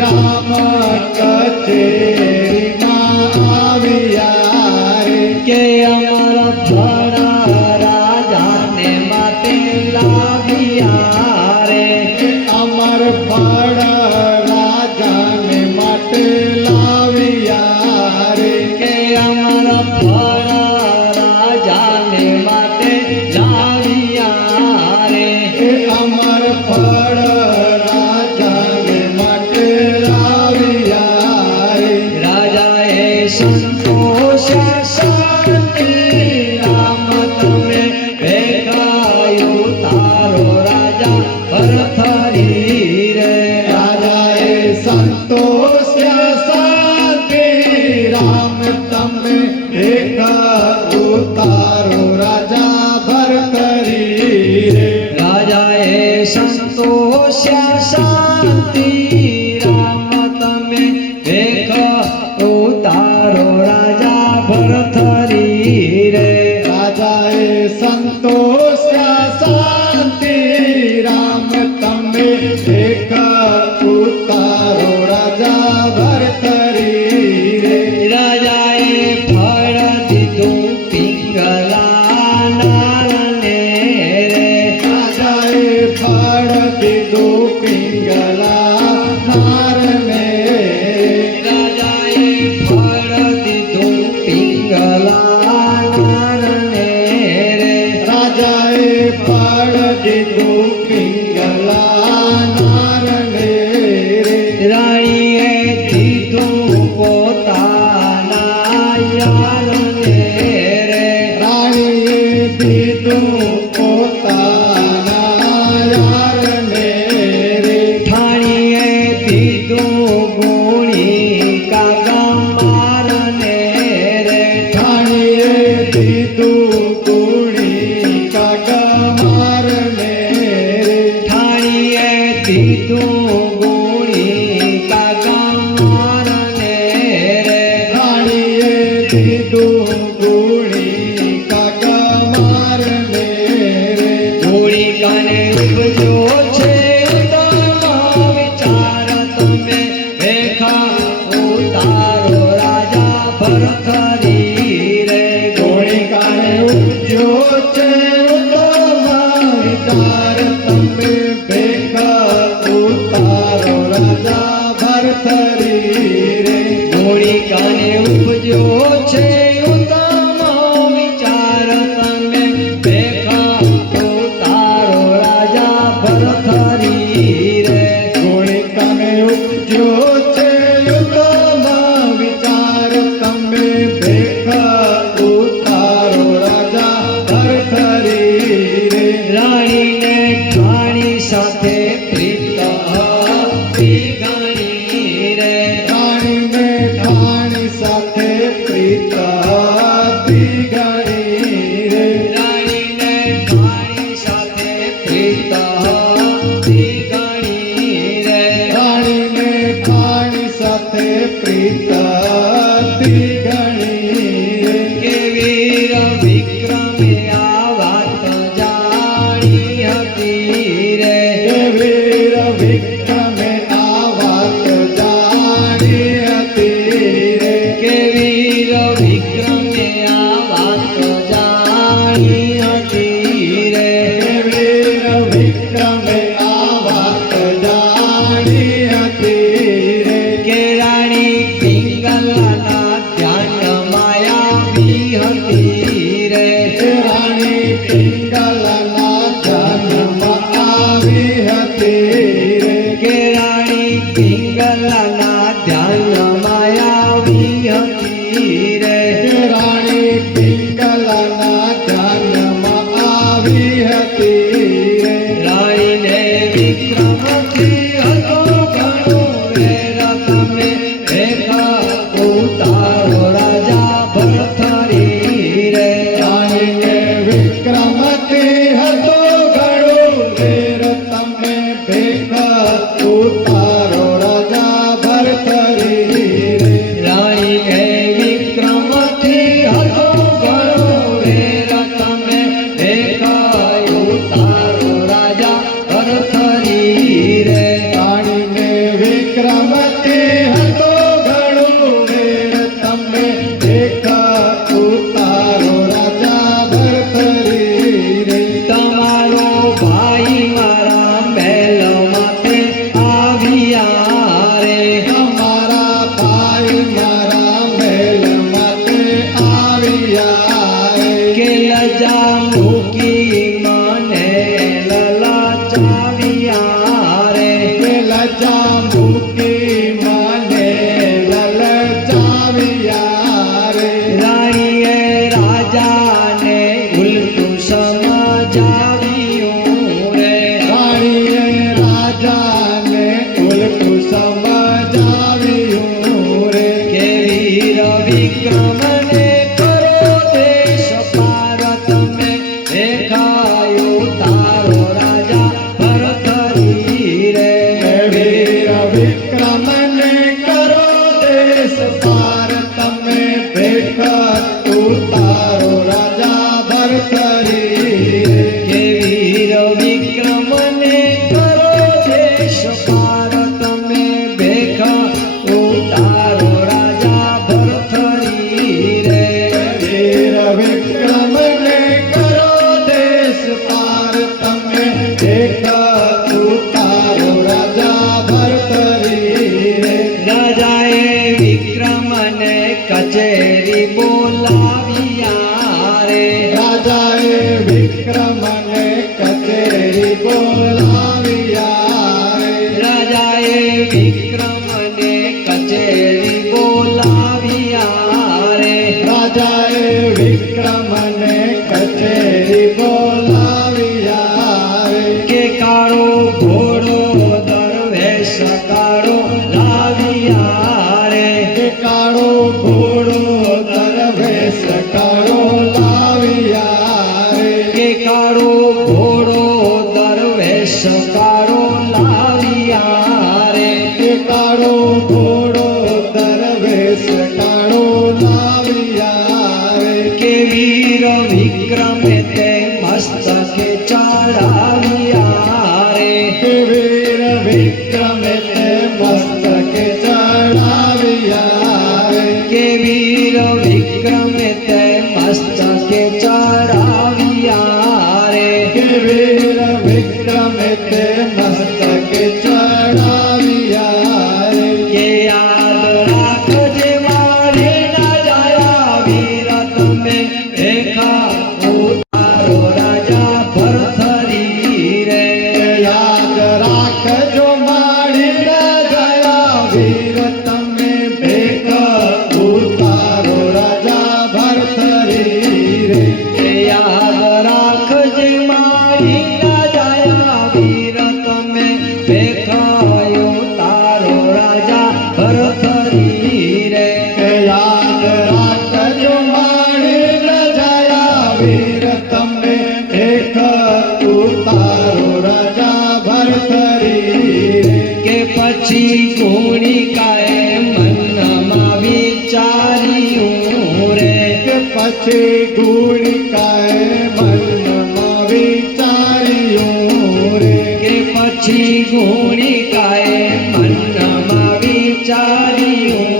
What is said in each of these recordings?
રામ કચેરીમાં આવ્યા રે કે અમર ફળ રાજાને માટે લાવ્યા રે અમર ફળ રાજાને માટે લાવ્યા રે કે અમર ફળ રાજાને માટે લાવ્યા રે અમર ફળ રાજાને માટે લાવ્યા રે રાજાએ સંતોષ શાંતિ રામ તમે ભેગાયું તારો રાજા ભરથરી રે રાજાએ સંતોષ શાંતિ રામ તમે એક ઉતારો રાજા ભરતરી રે રાજાએ સંતોષ શાંતિ રામ તમે ભેગ ઉતારો રાજા ભરથરી રે રાજાએ સંતોષ શાંતિ રામ તમે એક ઉતારો રાજા ભરતરી રે રાજાએ ફળ દીધું પિંગલા નારને રે રાજાએ ફળ દીધું પિંગલા નારને રાજાએ ફળ દીધું પિંગલા નારને રે રાજાએ ફળ દીધું પિંગલા નારને રે રાણીએ દીધું પોતાના યારને રે રાણીએ દીધું પોતાના યારને રે ઠાણીએ દીધું ગુણી કાગમારને રે ઠાણીએ દીધું ગુણી કાગમારને રે ઠાણીએ દીધું ગુણી કાગમારને રે રાણીએ દીધું ગુણી કાગમારને રે ગુણી કાને ઉપજો છે ઉત્તમ વિચાર તમે રેખા ઉતારો રાજા ભરથરી રે ગોળી કાને ઉપજો છે ઉત્તમ વિચાર તમે ભેગા ઉતારો રાજા ભરતરી રે ગોળી કાને ઉપજો છે ઉત્તમ વિચાર તમે ભેગા ઉતારો રાજા ભરથરી રે ગોળી કાને ઉપજો છે ઉત્તમ વિચાર તમે ભેગા ઉતારો રાજા ભરતરી રે રાણીને ઠાણી સાથે પ્રીત હતી રાજા મૂકી મને લલચાવ્યા રે રાણીએ રાજાને ઉલટું સમજાવ્યું રે રાણીએ રાજાને ઉલટું સમજાવ્યું રે કે વીર વિક્રમને કરો દેશ પાર તમે દેખાયો તારો રાજા ભરથરી રે વીર વિક્રમને કરો દેશ પાર તમે ભેખા ઉતારો રાજા ભરથરી કે વીર વિક્રમને કરો દેશ પાર તમે ભેખા ઉતારો રાજા ભરથરી રે વીર વિક્રમને કરો દેશ પાર તમે ભેખા ઉતારો રાજા ભરથરી રાજાએ વિક્રમને કચેરી બોલાવ્યા રે રાજાએ વિક્રમને કચેરી બોલાવ્યા રાજાએ વિક્રમને કચેરી બોલાવ્યા રે રાજાએ વિક્રમને કચેરી બોલાવ્યા કે કાળો ઘોડો દરવેશ કાળો લાવ્યા રે કાળો ઘોડો દરવેશ કાળો લાવ્યા કે કાળો ઘોડો દરવેશ કાળો લાવ્યા રે કાળો ઘોડો દરવેશ કાળો લાવ્યા કે વીર વિક્રમે તે મસ્તકે ચડાવ્યા રે વીર વિક્રમે તે મસ્તકે ચડાવ્યા કે વીર વિક્રમે તે મસ્તકે ચડાવ્યા રે વીર વિક્રમે તે મસ્તકે ચડાવ્યા કે યાદ રાખજે મારે ના જાયા વીર તમે ભેખા ઉતારો રાજા ભરથરી રે યાદ રાખજો મારી દયા વીર તમે ભેખા ઉતારો રાજા ભરથરી રે યાદ રાખજે મારી ના જાયા વીર તમે ભેખાયો તારો રાજા ભરથરી રે યાદ રાખજો મારી દયા વીર તમે ભેખા ઉતારો રાજા ભરથરી રે કે પછી ગુણિકાએ મનમાં વિચાર્યું રે કે પછી ગુણિકાએ મનમાં વિચાર્યું રે કે પછી ગુણિકાએ મનમાં વિચાર્યું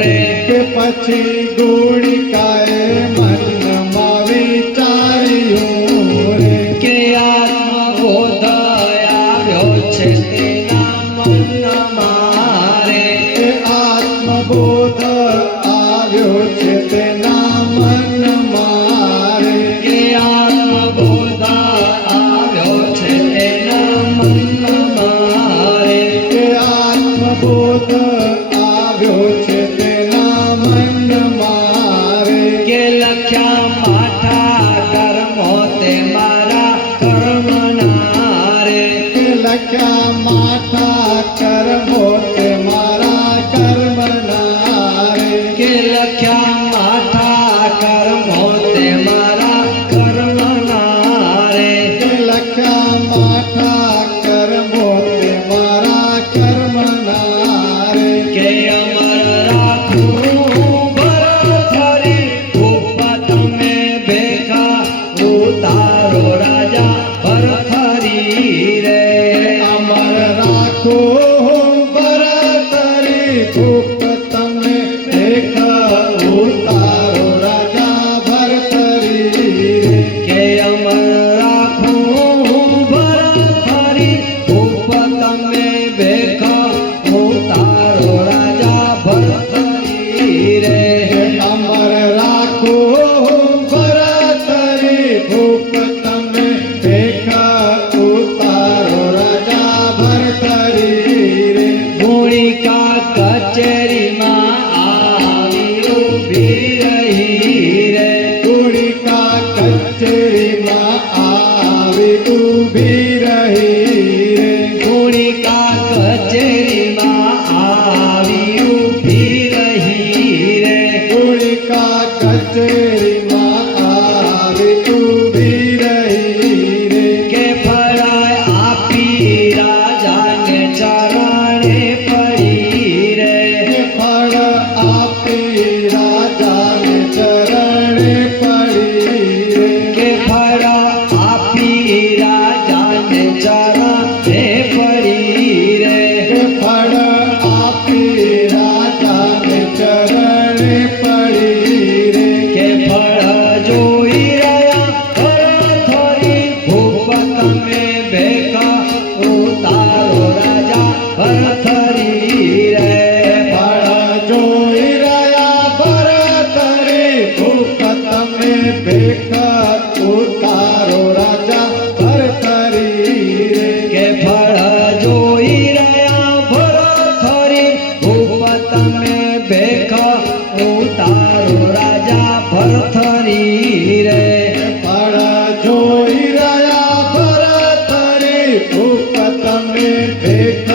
રે કે પછી ગુણિકાએ મનમાં વિચાર્યું રે કે આત્મબોધ આવ્યો છે તેના મનમાં રે કે આત્મબોધ આવ્યો છે તેના મનમાં રે કે આત્મબોધ આવ્યો છે તેના મનમાં રે કે આત્મબોધ આવ્યો છે તેના મનમાં રે કે લખ્યા માઠા કર્મો તે મારા કર્મના રે કે લખ્યા માથા કર્મો તે મારા કર્મના રે કે લખ્યા માઠા કર્મો તે મારા કર્મના રે કે લખ્યા માથા કર્મો તે મારા કર્મના રે કે અમર રાખું ભરથરી ખૂબ તમે ભેખા ઉતારો રાજા ભરથરી રે અમર રાખો ભરથરી ખૂબ તમે ભેખા ઉતારો રાજા ભરથરી રે કે અમર રાખું ભરથરી ખૂબ તમે ભેખા ઉતારો રાજા ભરથરી રે અમર રાખો ભરથરી ખૂબ તમે ભેખા ઉતારો રાજા ભરથરી ગુણિકા કચેરીમાં આવી ઊભી રહી રે ગુણિકા કચેરીમાં આવી ઊભી રહી રે ગુણિકા કચેરીમાં આવી ઊભી રહી રે ગુણિકા કચેરીમાં આવી ઊભી રહી રે કે ફળ આપી રાજાને ચરણે પડી રે ફળ આપી રાજાને ચરણે પડી રે કે ફળ આપી રાજાને ચરણે પડી રે ફળ આપી રાજાને ચરણે પડી રે કે ફળ જોઈ રહ્યા ભરથરી ભૂપ તમે ભેગા ઉતારો રાજા ભરથરી રે ફળ જોઈ રહ્યા ભરતરી ભૂપ તમે ભેખ ઉતારો રાજા ભરતરી રે કે ફળ જોઈ રહ્યા ભરથરી ભૂપ તમે ભેગા ઉતારો રાજા ભરથરી રે ફળ જોઈ રહ્યા ભરતરી ભૂપ તમે ભેખ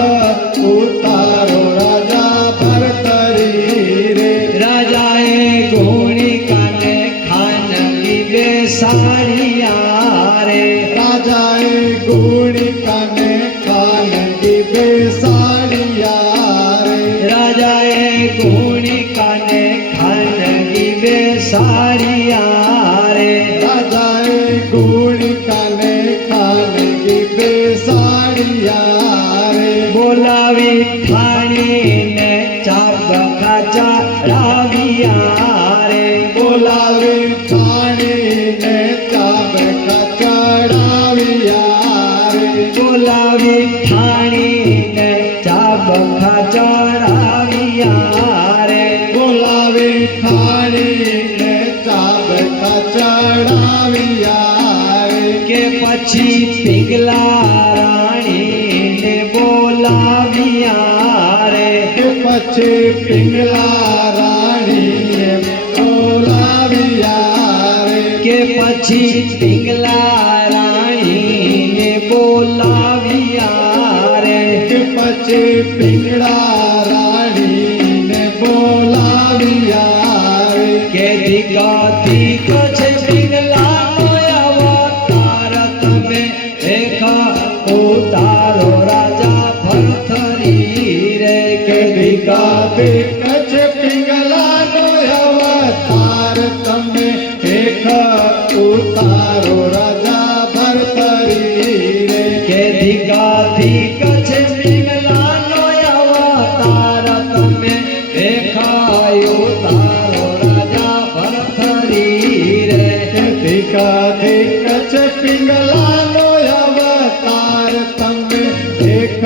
ઉતારો રાજા ભરતરી રે રાજાએ ગુણિકાને ખાનગી બેસાડ્યા રે રાજાએ ગુણિકાને ખાનગી બેસાડ્યા રે રાજાએ ગુણિકાને ખાનગી બેસાડ્યા રે રાજાએ ગુણિકાને ખાનગી બેસાડ્યા રે બોલાવી ઠાણીને ચાબખા ચડાવ્યા રે બોલાવી ઠાણીને ચાબખા ચડાવ્યા રે બોલાવી ઠાણીને ચાબખા ચડાવ્યા રે બોલાવી ઠાણીને ચાબખા ચડાવ્યા રે કે પછી પિંગલા રાણીને બોલાવ્યા રે કે પછી પિંગલા રાણીએ બોલાવ્યા રે કે પછી પિંગલા રાણીને બોલાવ્યા રે કે પછી પિંગળા રાણીને બોલાવ્યા રે કે દીક છે પિંગલાનો અવતાર તમે દેખા ઉતારો રાજા ભરથરી રે કે દીક કચ્છ પિંગલાનો અવતાર તમે દેખ ઉતારો રાજા ભરતરી રે કે દીક છે પિંગલાનો અવતાર તમે દેખાયો તારો રાજા ભરથરી રે કચ્છ પિંગલાનો અવતાર તમે દેખ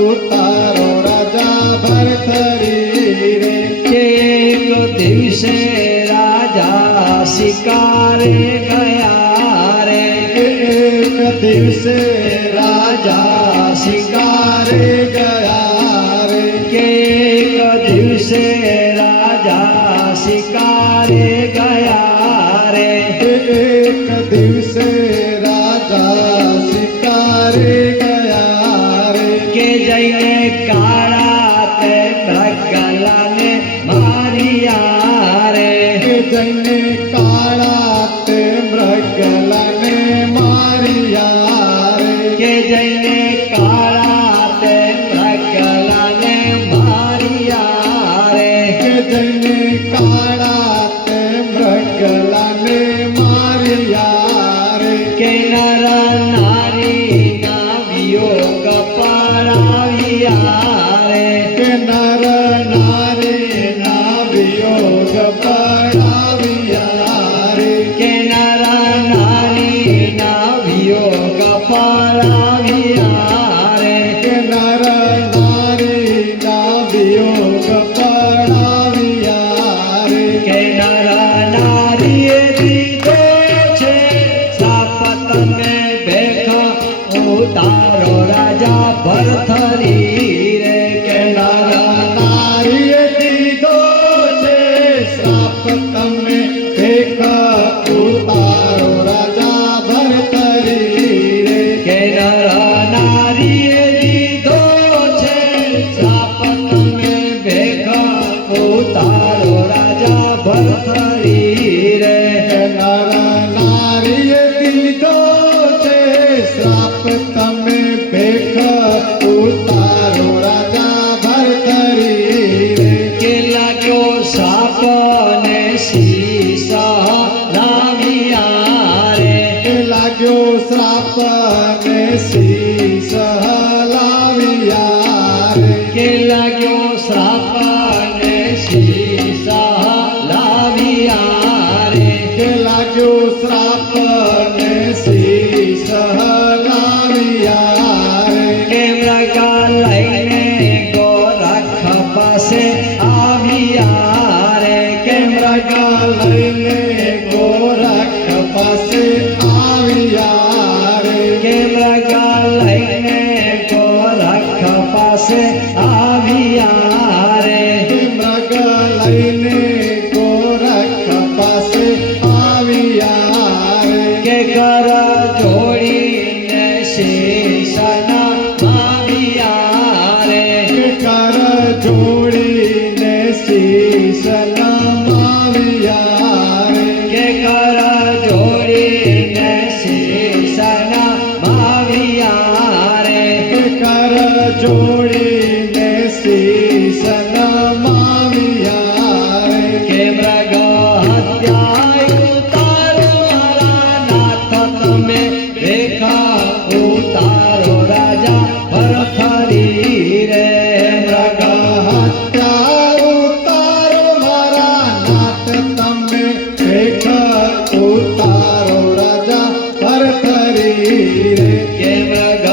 ઉતારો રાજા ભરતરી રે કે એક દિવસે રાજા શિકારે ગયા રે એક દિવસે રાજા શિકારે ગયા રે કે એક દિવસે રાજા શિકારે ગયા રે એક દિવસે રાજા શિકારે ગયા રે કે જઈને કાળા તે મૃગલાને માર્યા રે કે જઈને કાળા તે મૃગલાને માર્યા રે કે જઈને કાળા તે મૃગલાને માર્યા રે કે જઈને કાળા તે મૃગલાને માર્યા રે કે નર નારી ના વિયોગ પડાવ્યા કે લાગ્યો શ્રાપ ને શીશ લાવ્યા રે કે લાગ્યો શ્રાપ ને શીશ લાવ્યા રે કે મૃગ લઈને ગોરખ પાસે આવ્યા રે કે મૃગ લઈને ગોરખ પાસે આવ્યા રે કે મૃગ લઈને ગોરખ પાસે આવ્યા રે કે મૃગ લઈને ગોરખ પાસે આવ્યા રે કે કર જોડીને શીશ નમાવ્યા રે કે કર જોડીને શીશ નમાવ્યા રે કે કર જોડીને શીશ નમાવ્યા રે કે કર જોડીને શીશ નમાવ્યા રે કે મૃગ હત્યા ઉતારો મારા નાથ તમે રેખા ઉતારો રાજા ભરથરી રે મૃગ હત્યા ઉતારો મારા નાથ તમે ભેખ ઉતારો રાજા ભરથરી રે કે મૃગ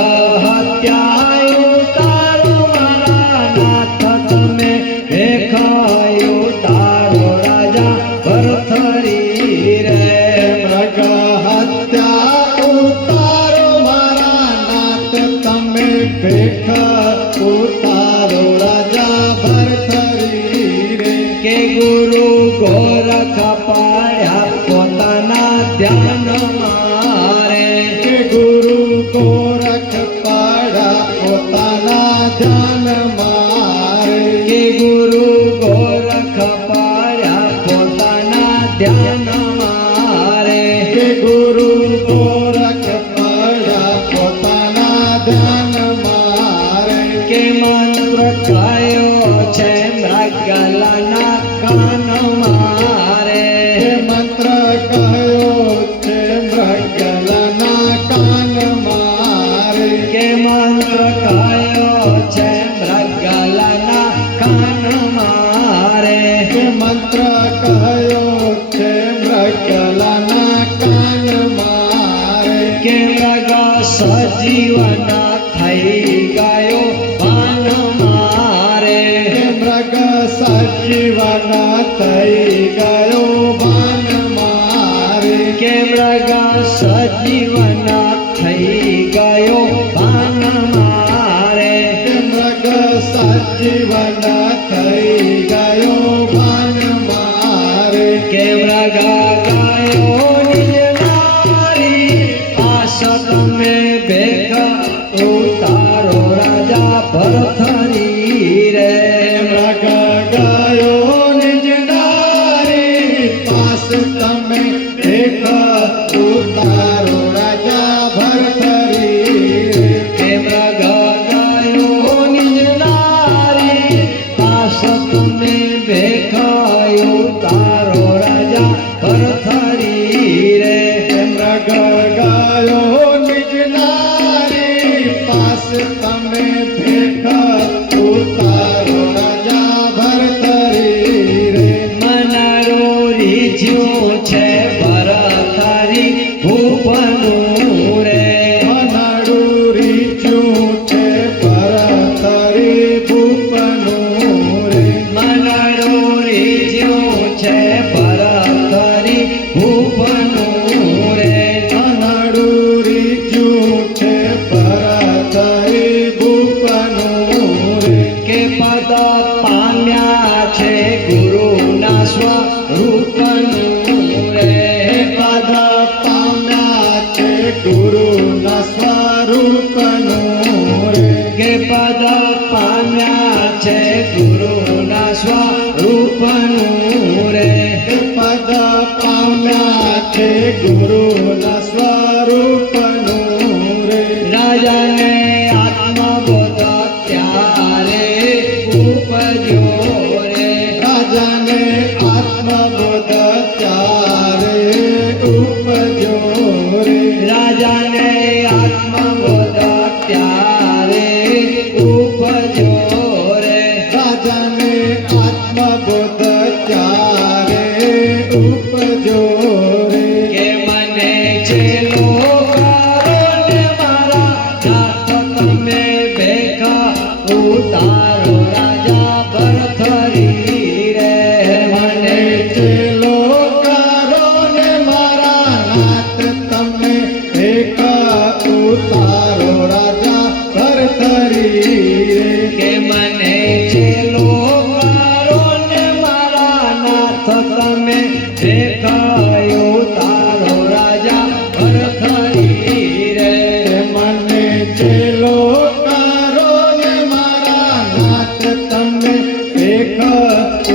હત્યા ઉતારો મારા નાથ તમે રેખા ઉતારો રાજા ભરથરી રે મૃગ હત્યા ઉતારો મારા નાથ તમે ભેખ ઉતારો રાજા ભરથરી રે કે ગુરુ ગોરખ પાડ્યા પોતાના ધ્યાન મારે કે ગુરુ ગોરખ પાડા પોતાના ધ્યાન મારે કે ગુરુ ગોરખ પાડ્યા પોતાના ધ્યાન મારે કે ગુરુ ગોરખ પાડા પોતાના ધ્યાન મારે કે મંત્ર કયો છે મૃગલાના કાન મારે કે મંત્ર કયો છે મૃગલાના કાન મારે કે મંત્ર કયો છે મૃગલાના કાન મારે કે મંત્ર કયો છે મૃગલાના કાન મારે કે મૃગ સજીવન થઈ ગયો પાન મારે કે મૃગ સજીવન થઈ ગયો ભાન મારે કે મૃગ સજીવન થઈ ગયો પાન મારે કે મૃગ સજીવન થઈ ગયો ભાન મારે કે મૃગ ગાયો નિજ નારી આશ તમે ભેખ ઉતારો રાજા ભરથરી રે મૃગ ગયો નિજ નારી પાસ તમે એક ઉતારો રાજા ભરથરી રે કે મૃગ ગાયો નિજ નારી આશ તમે ભેખ ઉતારો રાજા ભરથરી રે મૃગ ગયો નિજ નારી પાસ તમે ભેખ ઉતારો રાજા ભરથરી રે મનારો રીઝ્યું છે ભરથરી ભૂપનું રે મનાડું રીચ્યું છે ભરથરી ભૂપનું રે મનારો રીઝ્યું છે ભરથરી ભૂપનું રે મનાડું રીચ્યું છે ભરથરી ભૂપનું રે કે પદ પામ્યા છે ગુરુના સ્વરૂપનું રે પદ પામ્યા છે ગુરુના સ્વરૂપનું રે કે પદ પામ્યા છે ગુરુના સ્વરૂપનું રે પદ પામ્યા છે ગુરુના સ્વરૂપનું રે રાજાને આત્મબોધ ત્યારે ઉપજ્યો રે રાજાને આત્મબોધ ત્યારે ઉપજ્યો રે રાજાને આત્મબોધ ત્યારે ઉપજ્યો આત્મબોધ ત્યારે ઉપજો રે કે મને છેલ્લો કરો ને મારા નાથ તમે ભેખા ઉતારો રાજા ભરથરી રે મને ચેલો કરો ને મારા નાથ તમે એક ઉતારો રાજા ભરથરી રે કે મને છેલ્લો કરો ને મારા નાથ તમે ભેખા ઉતારો રાજા ભરથરી રે મને ચેલો કરો ને મારા નાથ તમે એક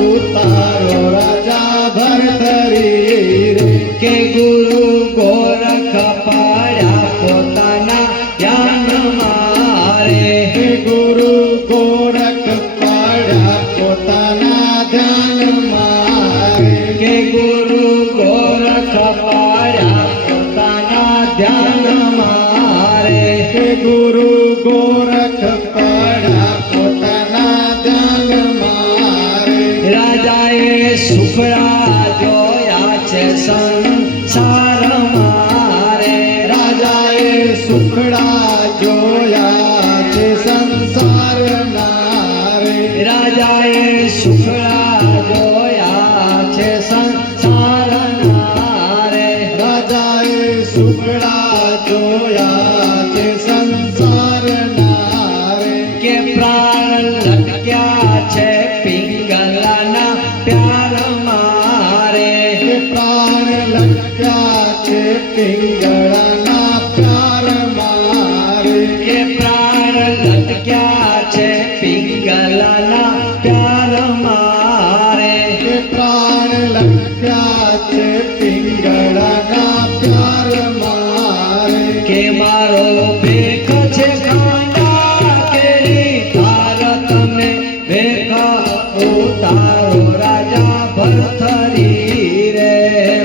ઉતારો રાજા ભરથરી રે કે ગુરુ ગોરખ પાડ્યા પોતાના ધ્યાન મારે હે ગુરુ ગોરખ પાડ્યા પોતાના ધ્યાન મારે કે ગુરુ ગોરખ પાડ્યા પોતાના ધ્યાન મારે હે ગુરુ ગોરખ પાડ્યા પોતાના ધ્યાન મારે રાજાએ સુખડા જોયા છે સંસાર મારે રાજાએ સુખડા જોયા છે સંસાર નારે રાજાએ સુખડા જોયા છે સંસાર નારે રાજાએ સુખડા જોયા છે સંસાર નારે કે પ્રાણ લટક્યા છે પિંગલાના પ્યાર મારે કે પ્રાણ લટક્યા છે પિંગળાના પ્યાર મારે કે પ્રાણ લટક્યા છે પિંગલાના પ્યાર મારે કે પ્રાણ લટક્યા છે પિંગળાના પ્યાર મારે કે મારો ભેખ છે ખાંડા કેરી ધાર તમે ભેખા ઉતારો રાજા ભરથરી રે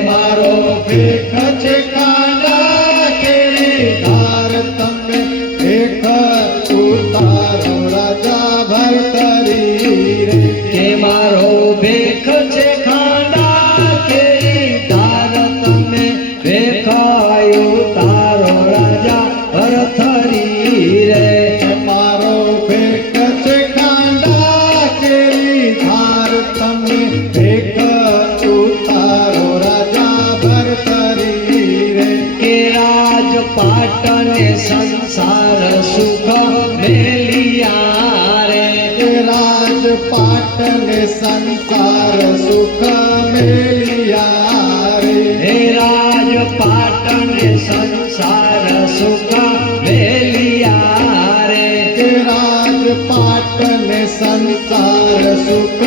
મારો ભેખ છે કાંડા કેરી ધાર તમે ભેખ ઉતારો રાજા ભરતરી રે કે મારો ભેખ છે ખાંડા કેરી ધાર તમે ભેખા ઉતારો રાજા ભરથરી રે મારો ભેખ છે કાંડા કેરી ધાર તમે ભેખ ઉતારો રાજા ભરતરી રે કે રાજપાટને સંસાર સુખ મેલિયા રે કે રાજપાટને સંસાર સુખ મેલિયા રે હે રાજપાટને સંસાર સુખ મેલિયા રે કે રાજપાટને સંસાર સુખ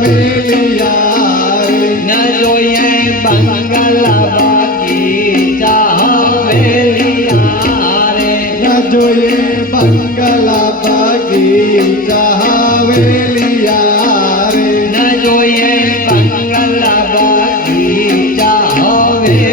મેલિયા રે ન જોઈએ બંગલા બગીચા હવેલિયા રે ન જોઈએ બંગલા બગીચા હવેલિયા રે ન જોઈએ બંગલા બગીચા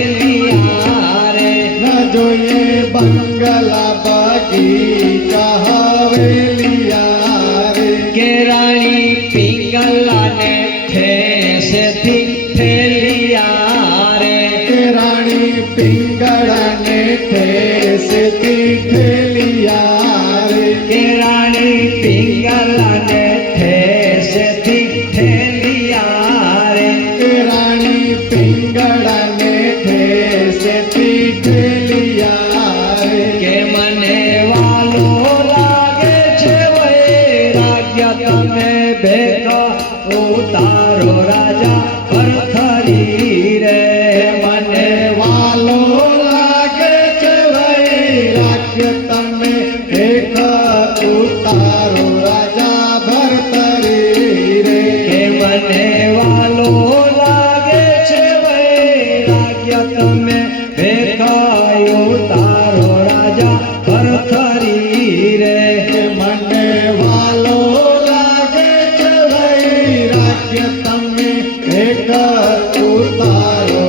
હવેલિયા રે ન જોઈએ બંગલા બગીચા હવેલિયા રે કે રાણી પિંગલાને ઠેસેથી ઠેલિયા રે કે રાણી પિંગળાને ઠેસથી ઠેલિયા રે કે રાણી પિંગલાને ઠેસેથી ઠેલિયા રે કે રાણી પિંગળાને ઠેસથી ઠેલિયા રે કે મને વાલો લાગે છે વૈરાગ્ય તમે ભેખા ઉતારો રાજા ભરથરી રે મને વાલો લાગે છે વૈરાગ્ય તમે એક ઉતારો રાજા ભરતરી રે કે મને વાલો લાગે છે વૈરાગ્ય તમે ભેખા ઉતારો રાજા ભરથરી રે મને વાલો લાગે છે વૈરાગ્ય તમે એક ઉતારો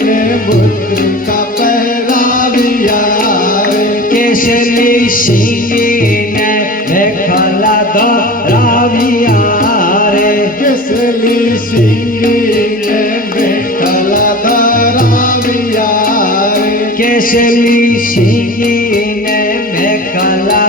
ને મુદ્રિકા પહેરાવ્યા રે કેસરી સિંગીને મેખલા ધરાવ્યા રે કેસલી સિંગીને મેખલા ધરાવ્યા રે કેસરી સિંગીને મેખલા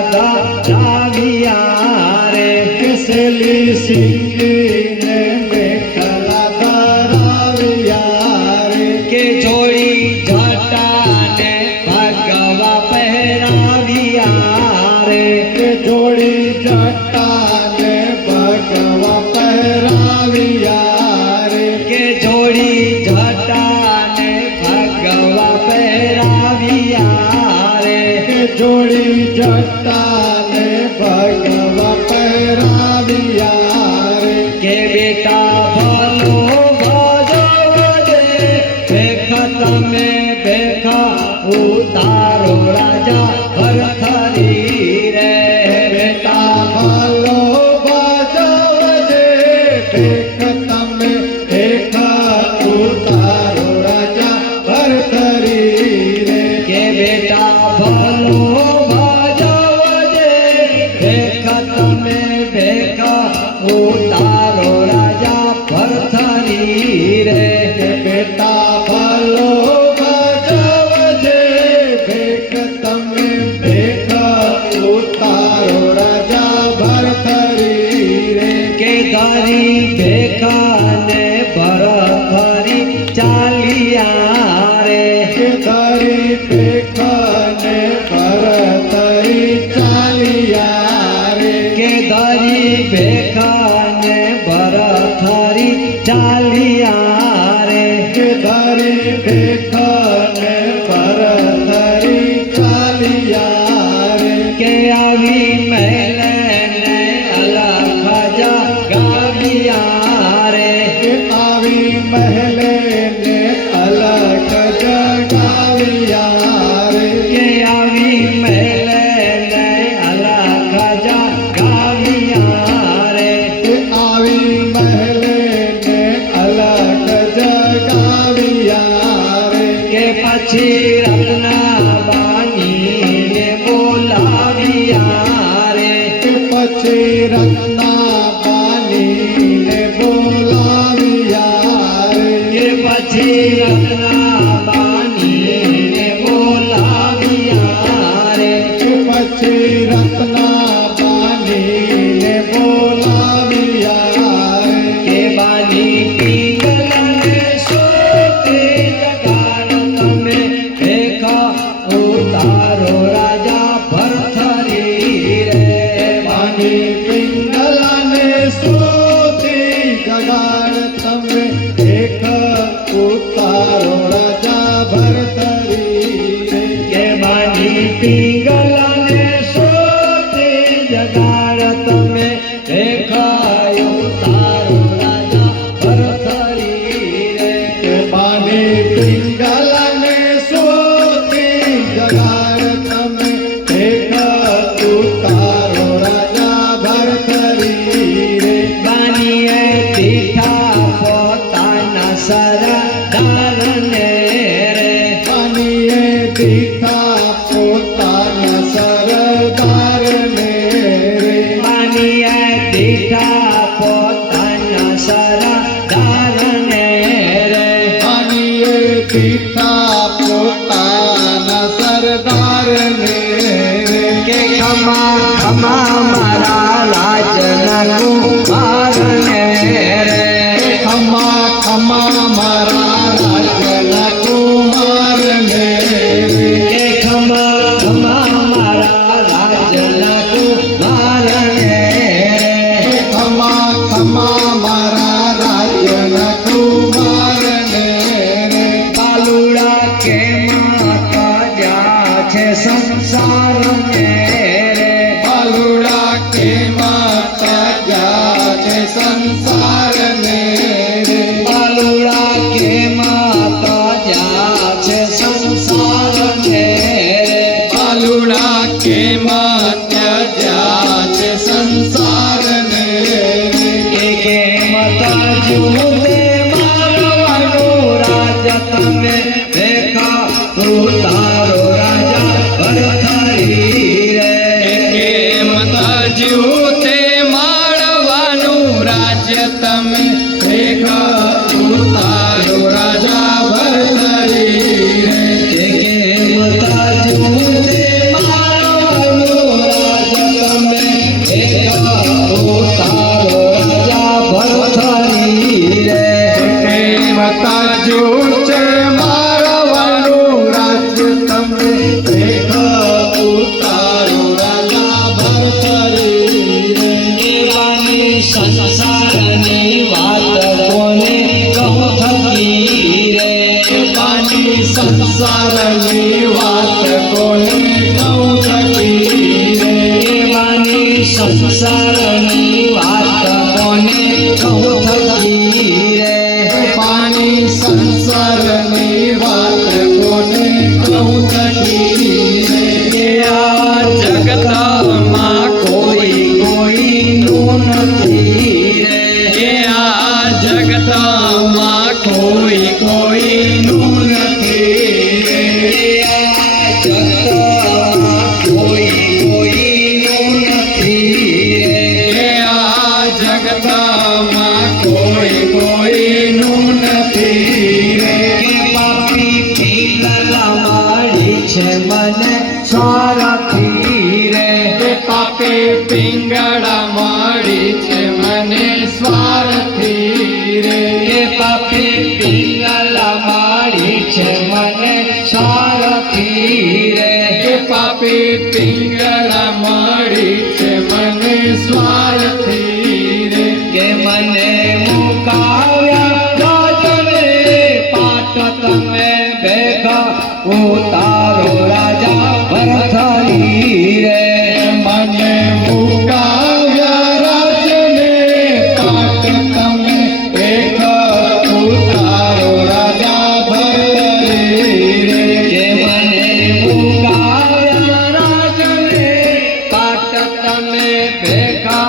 ધરાવ્યા રે કેસલી સિંગીને મેખલા ધરાવ્યા રે કે જોડી જટાને ભગવા પહેરાવ્યા રે કે જોડી જટાને ભગવા પહેરાવ્યા રે કે જોડી જટાને ભગવા પહેરાવ્યા રે કે જોડી જટાને ભગવા પહેરાવ્યા રે કે બેટા ભલો ભજવજે ભેખ તમે ભેખા ઉતારો રાજા ભરથરી રે બેટા ભલો ભજવજે ભેખ તમે ભેખ ઉતારો રાજા ભરથરી રે કે બેટા ભલો ભજવજે ભેખ તમે ભેખા ઉતારો રાજા ભરથરી રે કે બેટા ભલો ભજવજે ભેખ તમે ભેખ ઉતારો રાજા ભરથરી રે કે ધરી ભેખાને ભરથરી ચાલિયા રે કે ધરી ભેખને ભરથરી ચાલિયા રે કે ધરી ભેખાને ભરથરી ચાલિયા રે કે ધરી ભેખને ભરથરી ચાલિયા રે કે આવી મહેલને અલખ જગાવ્યા રે કે આવી મહેલે ને અલગ જગાવ્યા રે કે આવી મહેલને અલખ જગાવ્યા રે કે આવી મહેલે ને અલગ જગાવ્યા રે કે પછી રત્નાબાનીને બોલાવ્યા રે કે પછી રત્નાબાનીને બોલાવ્યા રે કે પછી રત્નાબાનીને બોલાવ્યા રે કે પછી રત્નાબાનીને બોલાવ્યા રે કે બાની પિંગલને સોતે જગાડ તમે ભેખા ઉતારો રાજા ભરથરી રે પાણી પિંગલાને સોતી જગાડ તમે એક ઉતારો રાજા ભરતરી રે કે બાની પિંગલને સોતે જગાડ તમે ભેખા ઉતારો રાજા ભરથરી રે કે પાણી પિંગલાને સોતી જગાડ તમે એક ઉતારો રાજા ભરતરી રે બાનીએ દીઠા પોતાના સરદારને રે પાણીએ દીઠા પોતાના સરદારને રે બાનીએ દીઠા પોતાના સરદારને રે પાણીએ દીઠા પોતાના સરદારને રે કે ખમા ખમા મારા રાજના કુમારને રે ખમા ખમા મારા રાજના કુમારને રે કે ખમા ખમા મારા રાજના કુમારને રે ખમા ખમા મારા રાજના કુમારને રે પાલુડા કે માતા જા છે સંસારને રે બાલુડા કે માતા જા છે સંસારને તમને ભેખા ઉતારો રાજા ભરથરી રે કેમ તજ્યું તે માળવાનું રાજ્ય તમે ભેખા ઉતારો રાજા ભરથરી રે કેમ તજ્યું તે માળવાનું રાજ્ય તમે ભેખા ઉતારો રાજા ભરથરી રે કેમ તજ્યું છે માળવાનું રાજ્ય તમે ભેખા ઉતારો રાજા ભરથરી રે એવાની સંસારની વાત કોને કહું થકી રે પાણી સંસારની વાત કોને કહું થકી રે એવાની સંસારની વાત કોને કહું થકી રે પાણી સંસારની વાત કોને કહું થકી રે કે આ જગતમાં કોઈ કોઈનું નથી રે કે આ જગતમાં કોઈ કોઈનું નથી રે કે આ જગતમાં કોઈ કોઈનું નથી રે કે આ જગતમાં કોઈ કોઈનું નથી રે કે પાપી પીંગલા મારી છે મને સ્વાર્થી રે કે પાપે પિંગળા માડી છે મને સ્વાર્થી રે કે પાપી પીંગલા મારી છે મને સ્વાર્થી રે કે પાપે પિંગળા માડી છે મને સ્વાર્થી રે કે મને મુકાવ્યા રાજને પાટ તમે ભેગા ઉતારો રાજા ભરથરી રે મને મુકાવ્યા રાજને પાટ તમે ભેગા ઉતારો રાજા ભરથરી રે કે મને મુકાવ્યા રાજને પાટ તમે ભેગા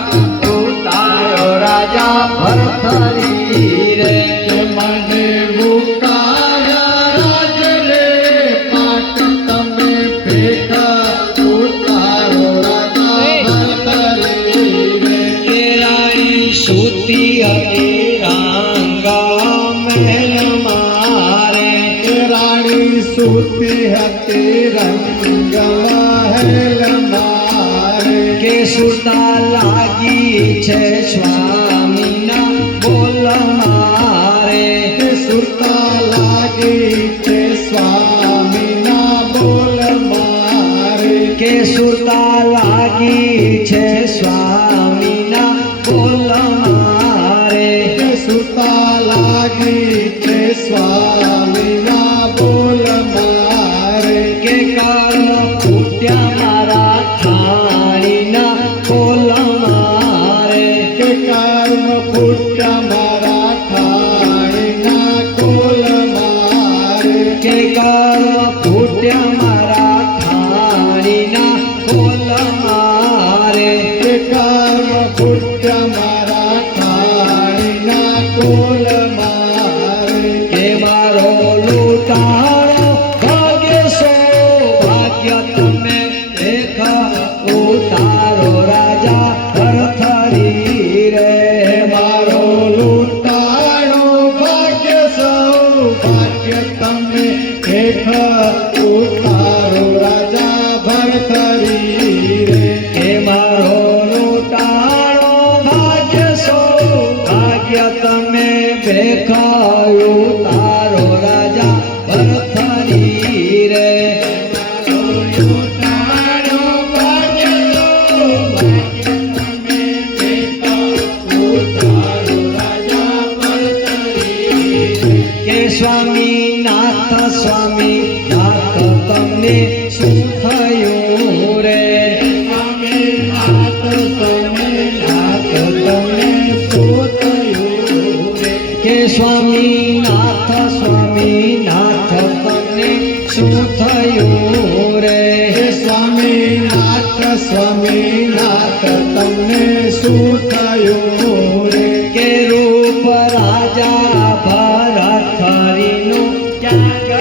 ઉતારો રાજા ભરથરી રે કે મને મુકાવ્યા રાજને પાટ તમે ભેગા ઉતારો રાજા ભરથરી રે કે રાણી સૂતી હતી રાંગા મહેલ મારે કે રાણી સૂતી હતી રંગમહેલ મારે કે સુતા લાગી છે સ્વામીના બોલ મારે કે સુરતા લાગી છે સ્વામીના બોલ મારે કે સુતા લાગી છે સ્વામીના બોલ મારે કે સુરતા લાગી છે સ્વામીના બોલ મારે કે કર્મ ફૂટ્યા મારા થાળીના બોલ મારે કે કર્મ ફૂટ્યા મારા ઠાણીના કોલ મારે કે કર્મ ફૂટ્યા મારા થાળીના બોલ મારે કે કર્મ ફૂટ્યા મારા ઠાણીના કોલ મારે કે મારો લૂંટાણો ભાગ્ય સૌભાગ્ય તમે ભેગા ઉતારો રાજા ભરથરી રે મારો લૂંટાણો ભાગ્ય સૌભાગ્ય તમે ભેગા ઉતારો રાજા ભરથરી રે કે મારો લૂંટાણો ભાગ્ય સૌભાગ્ય તમે ભેગા ઉતારો રાજા ભરથરી રે લૂંટાણો ભાગ્ય સૌભાગ્ય તમે ભેગા ઉતારો રાજા ભરથરી રે કે સ્વામી નાથ તમને શું થયું રે સ્વામીનાથ તમે શું થયું રે કે સ્વામીનાથ તમને શું થયું રે હે સ્વામીનાથ તમને શું થયું રે કે રૂપ રાજા ભરથરીનું ક્યાં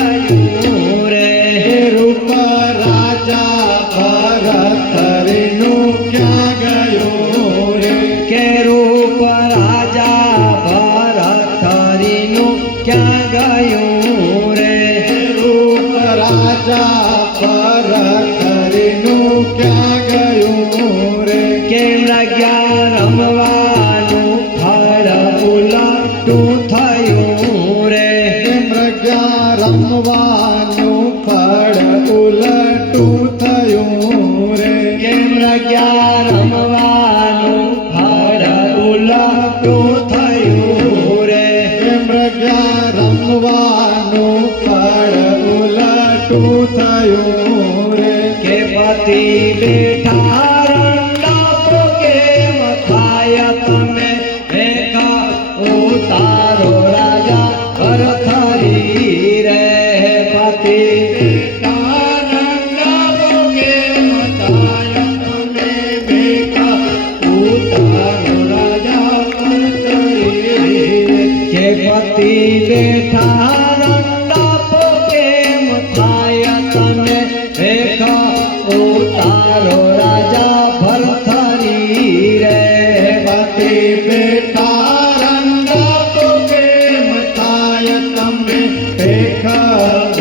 રમવાનું ફળ ઉલટું થયું રે કેમ રગ્યા રમવાનું ફળ ઉલટું થયું રે મૃગ્યા રમવાનું ફળ ઉલટું થયું રે કે પતિ બેઠા રંડાપો કેમ થાય તમે ભેખા ઉતારો રાજા ભરથરી રે પતિ કે પતિ બેઠા રંડાપો કેમ થાય તમે ભેખા ઉતારો રાજા ભરથરી રે પતિ બેઠા રંડાપો કેમ થાય તમે ભેખ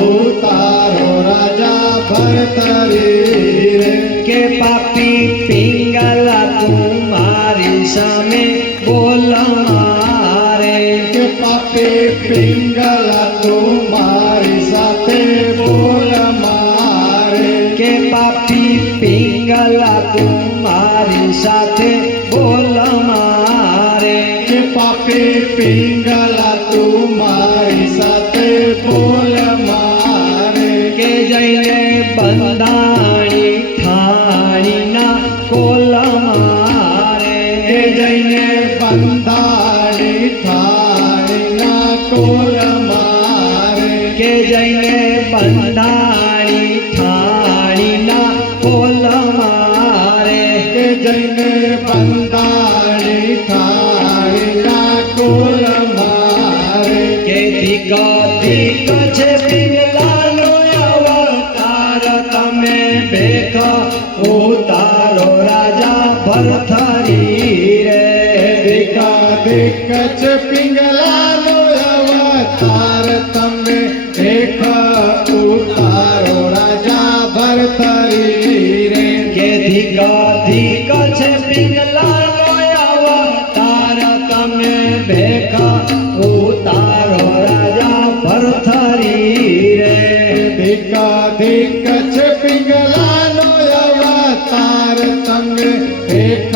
ઉતારો રાજા ભરતરી રે કે પાપી પિંગલા તું મારી સામે બોલ મારે કે પાપે પિંગલા તું મારી સાથે બોલ મારે કે પાપી પિંગલા તું મારી સાથે બોલ મારે કે પાપે પિંગલા તું મારી સાથે બોલ મારે કે જઈને બંધાણી ઠાણીના કોલ મારે કે જઈને બંધાણી થાળીના કોલ મારે કે જઈને બંધાણી ઠાણીના કોલ મારે કે જઈને બંધાણી થાળીના કોલ મારે કે ધીક ધીક છે પિંગલાનો અવતાર તમે ભેખ ઉતારો રાજા ભરથરી રે એકાધિક છે પિંગલાનો અવતાર તમે એક ઉતારો રાજા ભરતરી રે કે ધીક ધીક છે પિંગલાનો અવતાર તમે ભેખ ઉતારો રાજા ભરથરી રે એકાધિક છે પિંગલાનો અવતાર તમે એક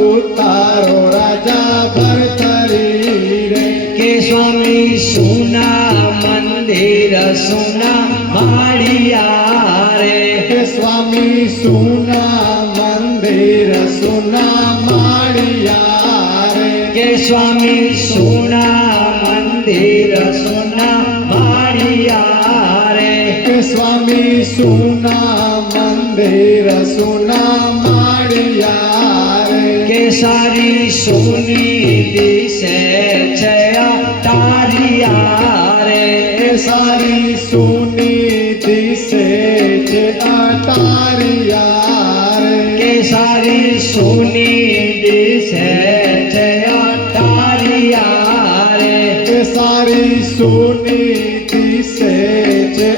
ઉતારો રાજા ભરતરી રે કે સ્વામી સુના મંદિર સુના માળિયા રે કે સ્વામી સુના મંદિર સુના માળિયા રે કે સ્વામી સુના મંદિર સુના માળિયા રે કે સ્વામી સુના મંદિર સુના માળિયા રે કે સારી સોની દિશે છે તારિયા રે કે સારી સુની દિશે છે અટારિયા રે કે સારી સોની દિશે છે તારિયા રે કે સારી સુની દિશે છે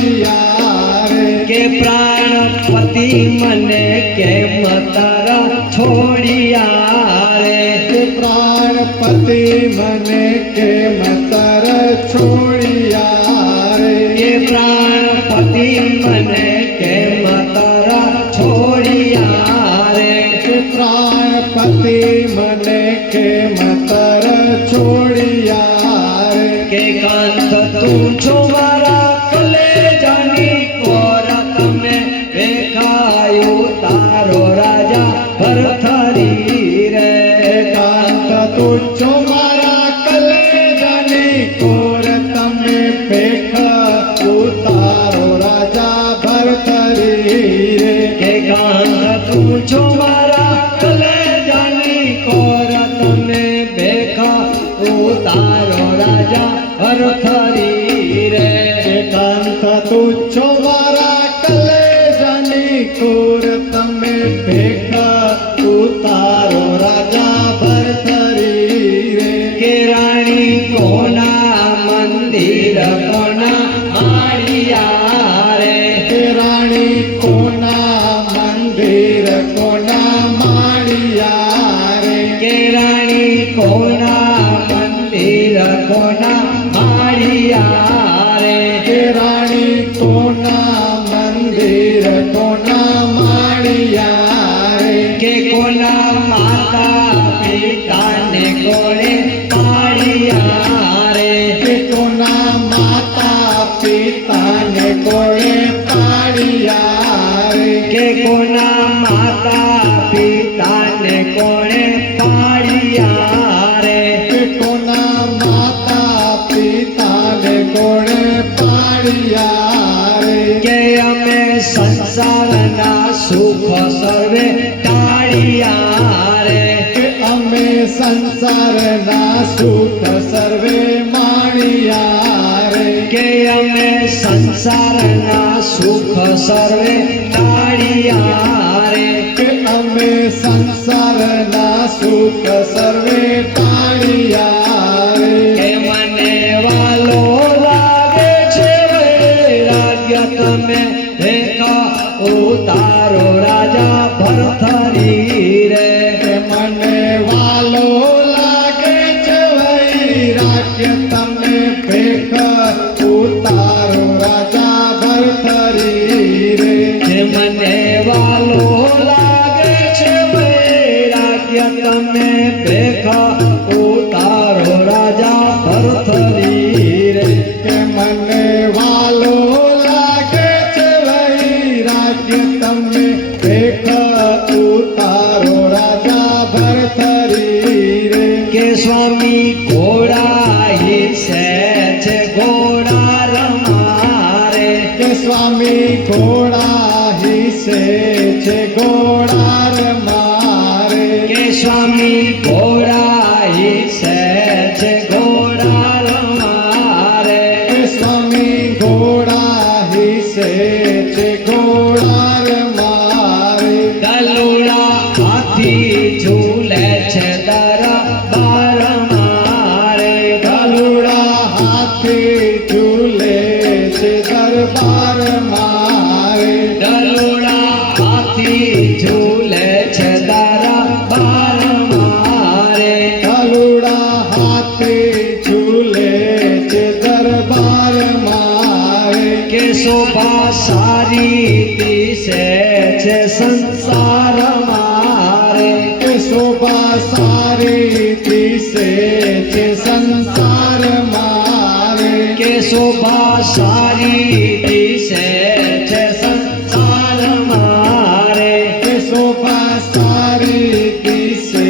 અટારિયા રે કે પ્રાણપતિ મને કેમ તારા છોડિયા રે કે પ્રાણપતિ મને કેમ તર છોડિયા રે કે પ્રાણપતિ મને કેમ તારા છોડિયા રે કે પ્રાણપતિ મને કેમ તર છોડિયા રે કે કાંત તું છો મારા કલેજાની કોર તમે દેખાયું તારો રાજા ભરથરી રે એકાંત તુચ્છો મારા કલેજાની કોર તમે ભેખ ઉતારો રાજા ભરતરી રે કે કાંત તું છો મારા કલેજાની કોર તમે ભેખા ઉતારો રાજા ભરથરી રે એકાંત તુચ્છો મારા કલેજાની કોર તમે ભેખ ઉતારો રાજા ભરતરી રે કે રાણી કોના મંદિર કોના માળિયા રે કે રાણી કોના મંદિર કોના માળિયા રે કે રાણી કોના મંદિર કોના માળિયા પિતાને કોણે પાડ્યા રે કે કોના માતા પિતાને કોણે પાડ્યા રે કે કોના માતા પિતાને કોણે પાડ્યા રે કે અમે સંસારના સુખ સર્વે ટાળ્યા રે કે અમે સંસારના સુખ સર્વે માણ્યા રે કે અમે સંસારના સુખ સર્વે ટાળ્યા રે કે અમે સંસારના સુખ સર્વે ટાળ્યા રે કે મને વાલો લાગે છે વૈરાગ્ય તમે દેખા ઉતારો રાજા ભરથરી રે કે મને વાલો લાગે છે વૈરાગ્ય તમે ભેખ ઉતારો રાજા ભરથરી રે કે મને વાલો લાગે છે વૈરાગ્ય તમે દેખા ઉતારો રાજા ભરથરી રે કે મને વાલો લાગે છે વૈરાગ્ય તમે ભેખ ઉતારો રાજા ભરથરી રે કે સ્વામી ઘોડા હિસે છે ઘોડા રમારે કે સ્વામી ઘોડા હિસે છે ઘોડા રમારે કે સ્વામી ઘોડા હિસે છે ઘોડા રમારે કે સ્વામી ઘોડા હિસે છે ઘોડા રમારે દલુડા હાથી ઝૂલે છે દરબાર મારે ગલુડા હાથી ઝૂલે છે દરબાર મારે દલુડા હાથી ઝૂલે છે દરબાર મારે ગલુડા હાથી ઝૂલે છે દરબાર મારે કે શોભા સારી દિશે છે સંસાર મારે કે શોભા સારી દિશે છે સંસાર મારે કે શોભા સારી દિશે છે સંસાર મારે કે શોભા સારી દિશે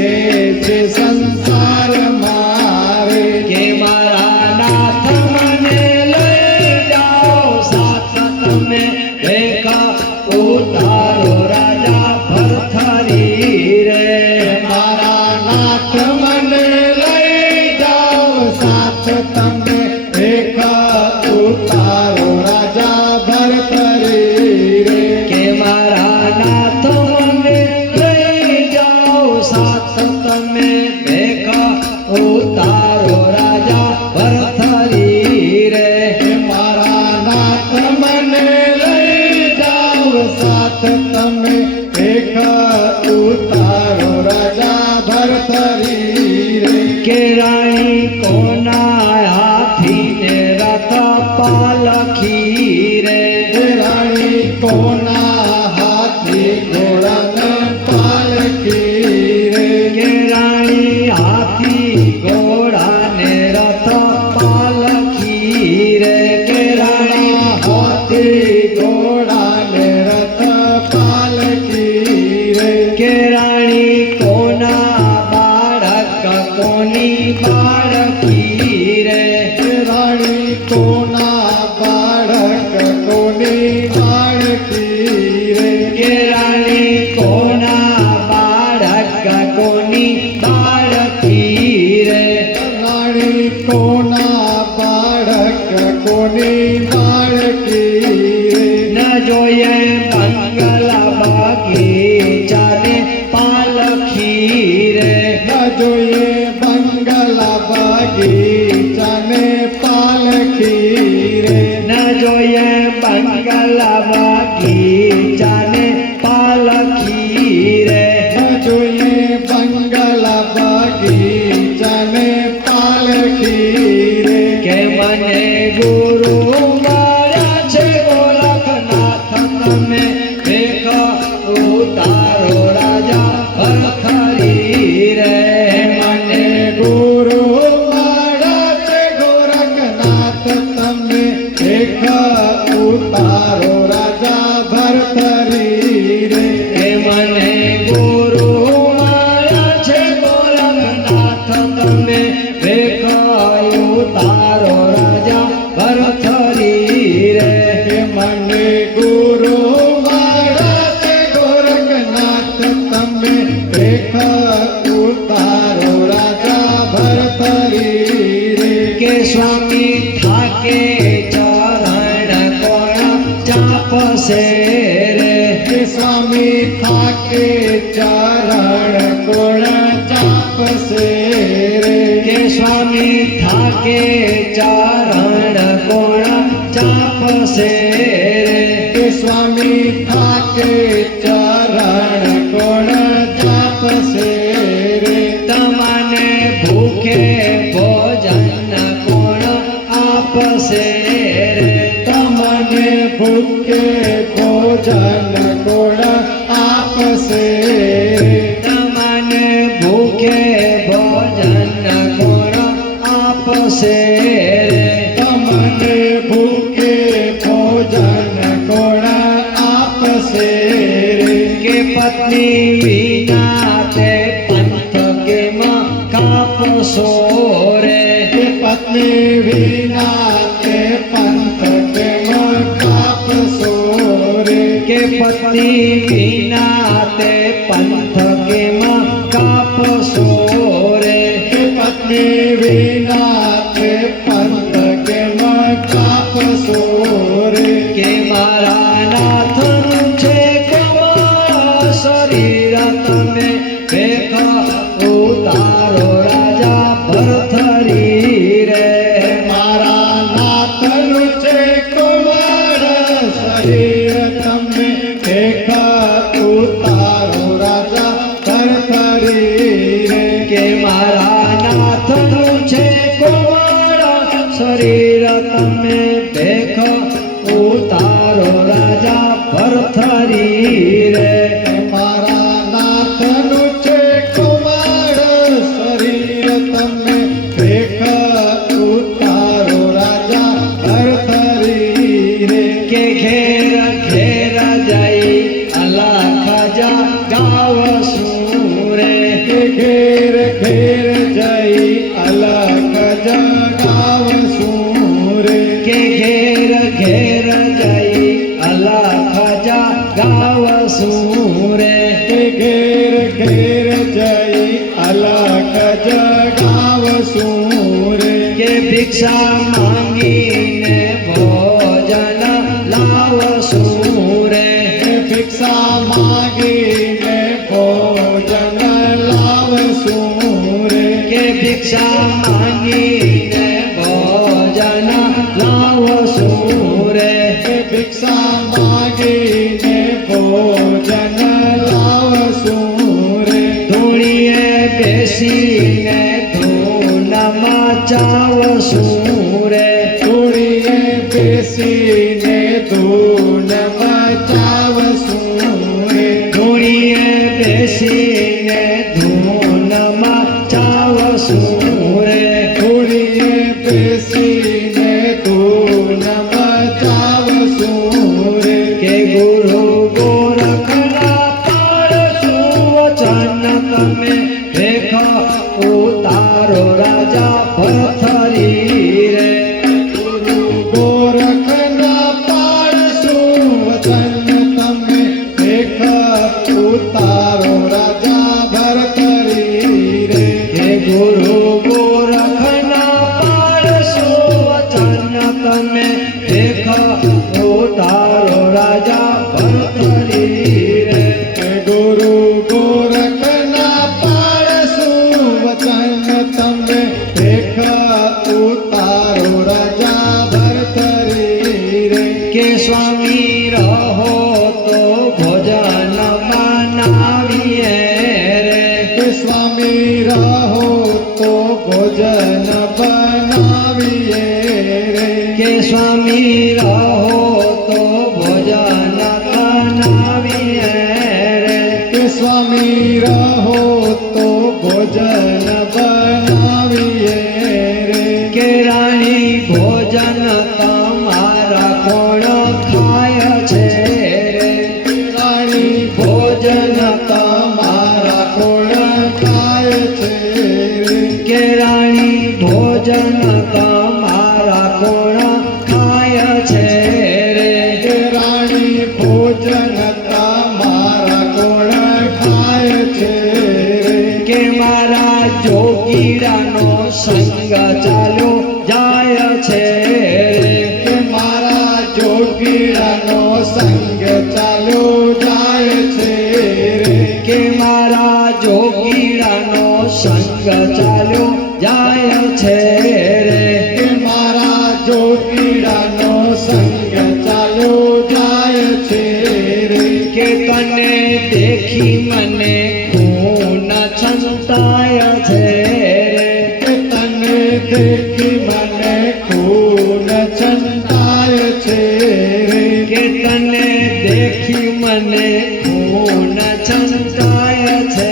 છે સંસાર મારે કે મારા નાથ મને લઈ જાઓ સાથ તમે દેખા ઉતારો રાજા ભરથરી રે મારા નાથ મને લઈ જાઓ સાથ તમે એક ઉતારો રાજા ભરથરી રે કે મારા નાથ મને લઈ જાઓ સાથ તમે દેખા ઉતારો રાજા ભરથરી રે કે મારા નાથ મને લઈ જાઓ સાથ તમે એક ઉતારો રાજા ભરથરી રે કે રાણી કોના હાથીને રથ પાલખી રે રાણી કોના હાથી ઘોડાને પાલકી રે કે રાણી હાથી ઘોડાને રથ પાલખી રે કે રાણી હાથી ઘોડાને રથ પાલકી રે કે રાણી કોના બાળક કોની બાળકી રે રાણી કોના બાળક કોની બાળકી રે કે રાણી કોના બાળક કોની બાળકી રે રાણી કોના બાળક કોની બાળકી રે ન જોઈએ બંગલા બગીચાને પાલખી રે ન જોઈએ બંગલા બગીચાને પાલકી રે ન જોઈએ બંગલા બગીચાને પાલખી રે ન જોઈએ બંગલા બગીચાને પાલકી રે કે મને ગુરુ મળ્યા છે ગોરખનાથ તમે દેખો ઉતારો રાજા ભરથરી રે મને ગુરુ મળ્યા છે ગોરખનાથ તમે ભેખ ઉતારો રાજા ભરથરી રે. એ મને ગુરુ માયા છે ગોરખનાથ તમે ભેખ ઉતારો રાજા ભરથરી રે. કે મને ગુરુ મારા છે ગોરખનાથ તમે ભેખ ઉતારો રાજા ભરથરી રે. કે સ્વામી થાકે ચરણ કોણ ચાપસે રે. કે સ્વામી થાકે ચરણ કોણ ચાપસે રે. કે સ્વામી થાકે ચરણ કોણ ચાપસે રે. કે સ્વામી થાકે ચરણ કોણ ચાપસે રે. તમને ભૂખે ભોજન કોણ આપશે રે. તમને ભૂખે ભોજન કોણ આપશે રે. તમને ભૂખે ભોજન કોણ આપશે રે. તમને ભૂખે ભોજન કોણ આપશે રે. કે પત્ની વિના તે પંથ કેમ કાપશો રે. કે પત્ની વિના તે પંથ કેમ કાપશો રે. કે પત્ની વિના તે પંથ કેમ કાપશો રે. કે પત્ની વિના તે પંથ કેમ કાપશો રે. કે મારા નાથનું છે કમળ શરીર તમે ભેખ ઉતારો રાજા ભરથરી રે. મારા નાથનું છે કુમાર શરીર તમે ભેખ ઉતારો રાજા ભરથરી રે. કે મારા નાથનું છે કમળ શરીર તમે ભેખ ઉતારો રાજા ભરથરી રે. મારા નાથનું છે કુમાર શરીર તમે ભેખ ઉતારો રાજા ભરથરી રે. કે ઘેર ઘેર જઈ અલખ ગાવશું રે. કે ઘેર ઘેર જઈ અલખ જગાવશું રે. કે ઘેર ઘેર જઈ અલખ ગાવશું રે. કે ઘેર ઘેર જઈ અલખ જગાવશું રે. કે ભિક્ષા માંગીને ભોજન લાવશું રે. કે ભિક્ષા માગીને ભોજન લાવશું રે. કે ભિક્ષા માંગીને ભોજન લાવશું રે. કે ભિક્ષા માગીને ભોજન લાવશું રે. ધૂળીએ બેસીને ધૂન મચાવશું રે. ધૂળીએ બેસીને ધૂન મચાવશું રે. ધૂળીએ બેસીને ધૂન મચાવશું રે. ધૂળીએ બેસીને ધૂન મચાવશું રે. કે ગુરુ ગોરખના પાડશું વચન તમે ભેખ ઉતારો રાજા ભરથરી રે. ગુરુ ગોરખના પાડશું વચન તમે ભેખ ઉતારો રાજા ભરથરી રે. કે ગુરુ ગોરખના પાડશું વચન તમે ભેખ ઉતારો રાજા ભરથરી રે. કે ગુરુ ગોરખના પાડશું વચન તમે ભેખ ઉતારો રાજા ભરથરી રે. કે સ્વામી રહો તો ભોજન બનાવીએ રે. કે સ્વામી રહો તો ભોજન બનાવીએ રે. કે સ્વામી રહો તો ભોજન બનાવીએ રે. કે સ્વામી રહો તો ભોજન બનાવીએ રે. કે રાણી ભોજન તમ જોગીડાનો સંગ ચાલ્યો જાય છે રે કે મારા જોગીડાનો સંગ ચાલ્યો જાય છે રે કે મારા જોગીડાનો સંગ ચાલ્યો જાય છે રે કે તને દેખી મને ખૂન છંતાય છે રે કે તને દેખી મને ખૂન છંટાય છે રે કે તને દેખી મને ખૂન છંતાય છે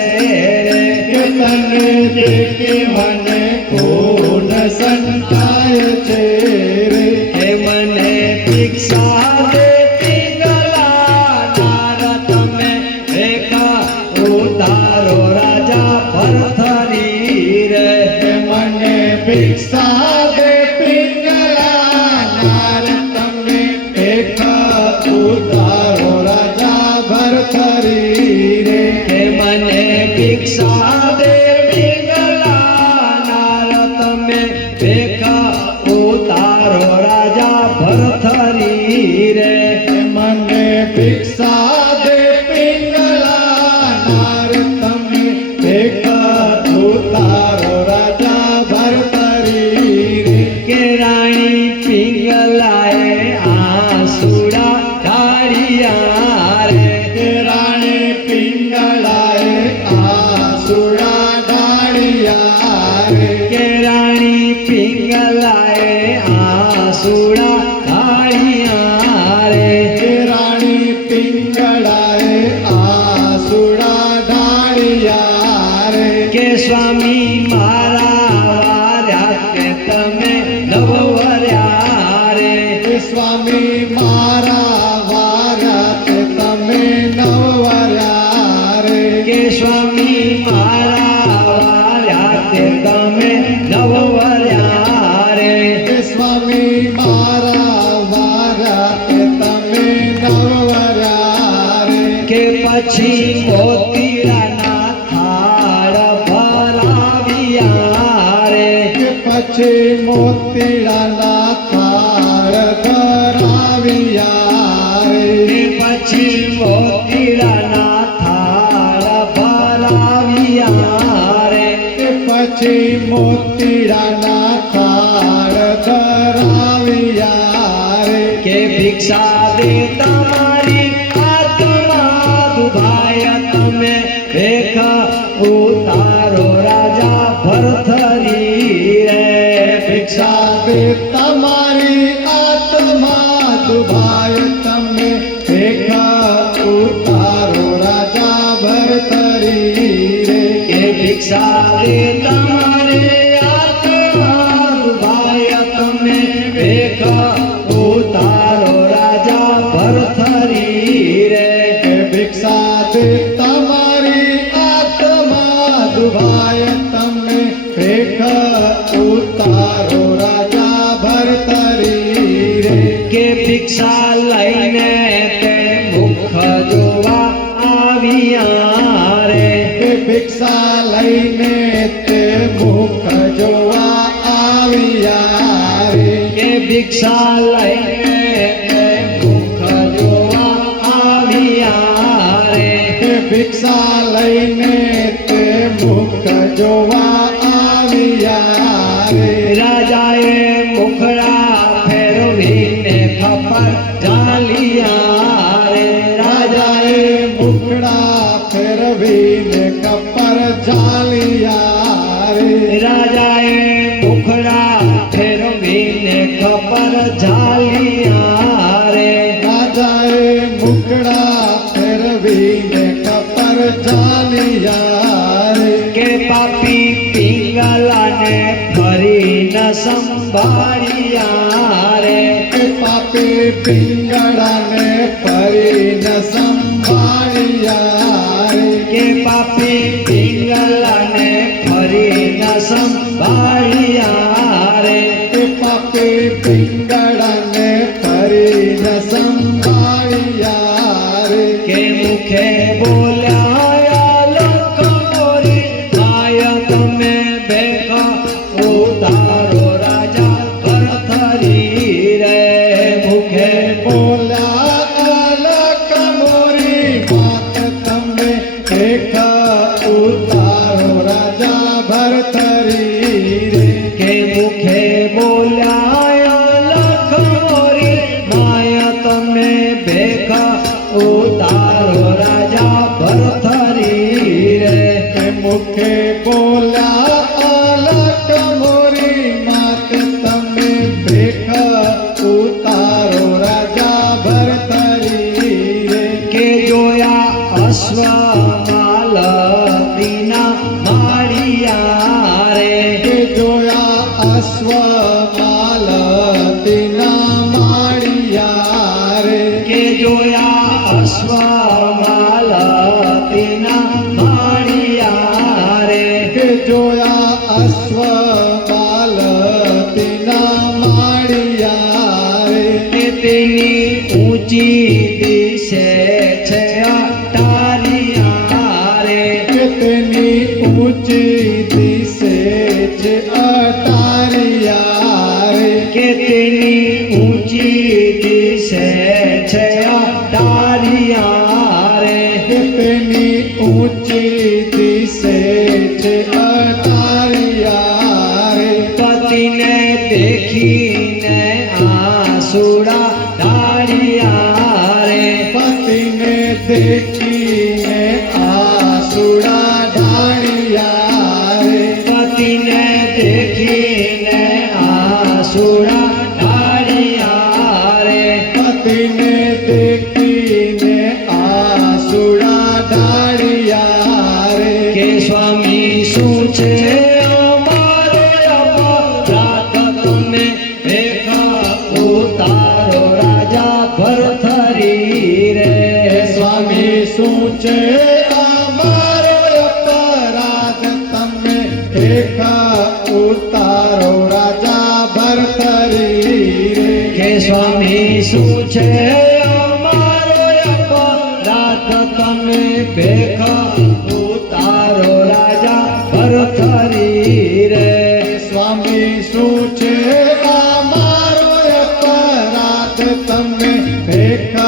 રે કે તને દેખી મને ખૂન સંતાય છે રે હે મને ભિક્ષા દે પિંગલા નાર તમે એકા ઉતારો રાજા ભરથરી રે કે મને ભિક્ષા દે પિંગલા નાર તમે એક ઉતારો રાજા ભરથરી રે હે મને ભિક્ષા દે પિંગલા નાર તમે એકા ઉતારો રાજા ભરથરી રે કે મને ભિક્ષા દે પિંગલા નાર તમે એક ઉતારો રાજા ભરથરી રે કે રાણી પિંગલાએ આસુડા ઢાળિયા રે કે રાણી પિંગળાએ આસુડા ઢાળિયા રે કે રાણી પિંગલાએ આસુડા ઢાળિયા રે કે રાણી પિંગળાએ આસુડા ઢાળિયા રે કે સ્વામી મારા વાર્યા કે તમે નવવર્યા રે કે સ્વામી મારા વાર્યા તે તમે નવવર્યા રે કે સ્વામી મારા વાર્યા તે તમે નવવર્યા રે કે સ્વામી મારા વાર્યા તે તમે નવવર્યા રે કે પછી મોતીડાના થાળ ભરાવ્યા રે કે પછી મોતીડાના થાળ ધરાવ્યા રે કે પછી મોતીડાના થાળ ભરાવ્યા રે કે પછી મોતીડાના થાળ ધરાવ્યા રે કે ભિક્ષા દે તમારી આત્મા દુભાય તમે ભેખ ઉતારો રાજા ભરથરી રે ભિક્ષા દે તમારી આત્મા દુભાય તમે ભેખા ઉતારો રાજા ભરથરી રે કે ભિક્ષા દે તમારે આત્મા દુભાય તમે ભેખ ઉતારો રાજા ભરથરી રે કે ભિક્ષા દે તમારી આત્મા દુભાય તમે ભેખા ઉતારો રાજા ભરથરી રે કે ભિક્ષા લઈને તે મુખ જોવા આવ્યા રે કે ભિક્ષા લઈને તે મુખ જોવા આવ્યા રે કે ભિક્ષા લઈને તે મુખ જોવા આવ્યા રે કે ભિક્ષા લઈને તે મુખ જોવા આવ્યા રે રાજાએ મુખડા ફેરવીને ખપર ઝાલિયા રે રાજાએ મુખડા ફેરવીને કપર ઝાલિયા રે રાજાએ મુખડા ફેરવીને ખપર ઝાલિયા રે રાજાએ મુખડા ફેરવીને કપર ઝાલિયા રે કે પાપી પિંગલાને ફરી ન સંભાળ્યા રે કે પાપી પિંગળાને ફરી ન સંભાળ્યા રે કે પાપી પિંગલાને ફરી ન સંભાળ્યા રે કે પાપી પિંગળાને ફરી ન સંભાળ્યા રે કે મુખે બોલ્યા લોક મોરી આય તમે બેખા ઉતારો રાજા ભરથરી રે મુખે બોલ ભેખ ઉતારો રાજા ભરથરી રે કે મુખે બોલ્યા અલક મોરી માત તમે ભેખ ઉતારો રાજા ભરથરી રે કે જોયા અશ્વમાલતીના માળિયા રે કે જોયા અશ્વમાલતીના માળિયા રે કે જોયા અશ્વમાલતીના માળિયા રે કે જોયા અશ્વમાલતીના માળિયા રે કે તેની ઊંચી દિશે છે અટારિયા રે કે તેની ઊંચી દિશે છે અટારિયા રે કે તેની ઊંચી દિશે છે અટારિયા રે કે તેની ઊંચી દિશે છે અટારિયા રે પતિને દેખીને આંસુડા ઢાળિયા રે પતિને દેખીને આસુડા ઢાળિયા રે પતિને દેખીને આંસુડા ઢાળિયા રે પતિને દેખીને આસુડા ઢાળિયા રે કે સ્વામી શું છે અમારો અપરાધ તમે ભેખ ઉતારો રાજા ભરથરી રે સ્વામી શું છે અમારો અપરાધ તમે ભેખ ઉતારો રાજા ભરથરી રે કે સ્વામી શું છે અમારો અપરાધ તમે ભેખ ઉતારો રાજા ભરથરી રે સ્વામી શું છે અમારો અપરાધ તમે ભેખ